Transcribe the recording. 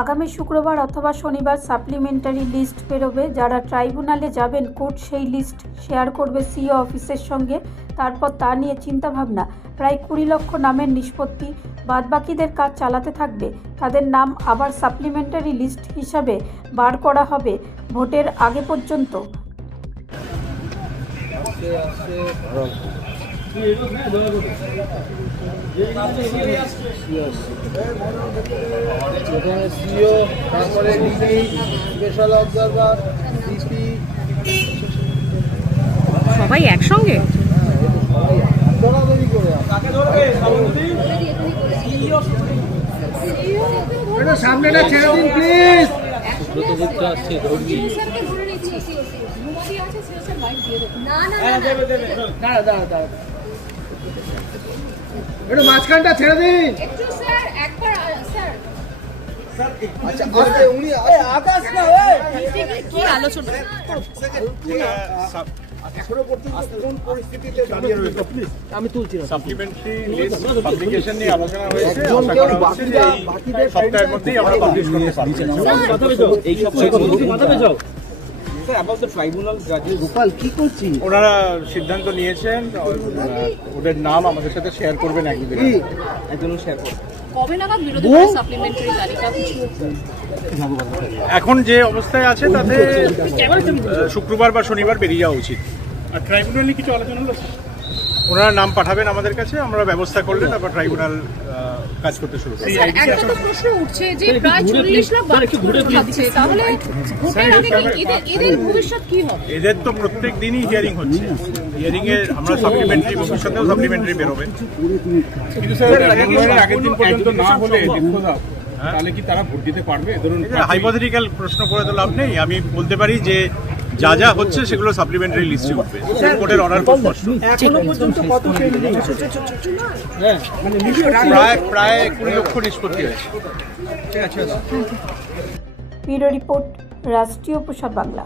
আগামী শুক্রবার অথবা শনিবার সাপ্লিমেন্টারি লিস্ট বেরোবে। যারা ট্রাইব্যুনালে যাবেন কোর্ট সেই লিস্ট শেয়ার করবে সিও অফিসের সঙ্গে। তারপর তা নিয়ে চিন্তাভাবনা। প্রায় 20 লক্ষ নামের নিষ্পত্তি, বাদবাকিদের কাজ চালাতে থাকবে। তাদের নাম আবার সাপ্লিমেন্টারি লিস্ট হিসাবে বার করা হবে ভোটের আগে পর্যন্ত। সবাই একসঙ্গে সামনেটা ছেড়ে দিন প্লিজ। একটু মাঝখানটা ছেড়ে দিন। আচ্ছা উনি আকাশ না কি আলোচনা আমি তুলছি না। সাপ্লিমেন্টারি লিস্ট পাবলিকেশন নিয়ে আলোচনা হয়েছে। আশা করা হচ্ছে যে এই সপ্তাহের মধ্যেই আমরা পাবলিশ করতে পারবো। এই সপ্তাহে কথা বেজাও sir about the tribunal জাজেস Gopal কি করছি? ওনারা সিদ্ধান্ত নিয়েছেন, ওদের নাম আমাদের সাথে শেয়ার করবেন একদিন। একজন শেয়ার করুন। কবে নাগাদ বিরোধী দলের সাপ্লিমেন্টারি তালিকা কিছু এখন যে অবস্থায় আছে তাতে শুক্রবার বা শনিবার বেরিয়ে যাওয়া উচিত। আর ট্রাইব্যুনালে কিছু আলোচনা হলো, ওনারা নাম পাঠাবেন আমাদের কাছে, আমরা ব্যবস্থা করলে তারপর ট্রাইব্যুনাল কাজ করতে শুরু করবে। একটা তো প্রশ্ন উঠছে যে প্রায় 40 লাখ ভোট খাচ্ছে, তাহলে ভোটের আগে এদের ভবিষ্যৎ কি হবে? এদের তো প্রত্যেক দিনই হিয়ারিং হচ্ছে। হিয়ারিং এ আমরা সাপ্লিমেন্টারি, ভবিষ্যতেও সাপ্লিমেন্টারি বেরোবে। কিন্তু স্যার ট্রাইব্যুনালের আগের দিন পর্যন্ত না হলে দীর্ঘতা তাহলে কি তারা ভোট দিতে পারবে? ধরুন হাইপোথেটিক্যাল প্রশ্ন করে তো লাভ নেই। আমি বলতে পারি যে যা যা হচ্ছে সেগুলো সাপ্লিমেন্টারি লিস্টে উঠবে। কোর্টের অর্ডার খুব স্পষ্ট। এখনো পর্যন্ত কত পেন্ডিং? হ্যাঁ মানে প্রায় 20 লক্ষ নিষ্পত্তি হয়েছে। ঠিক আছে। ব্যুরো রিপোর্ট, রাষ্ট্রীয় প্রসার বাংলা।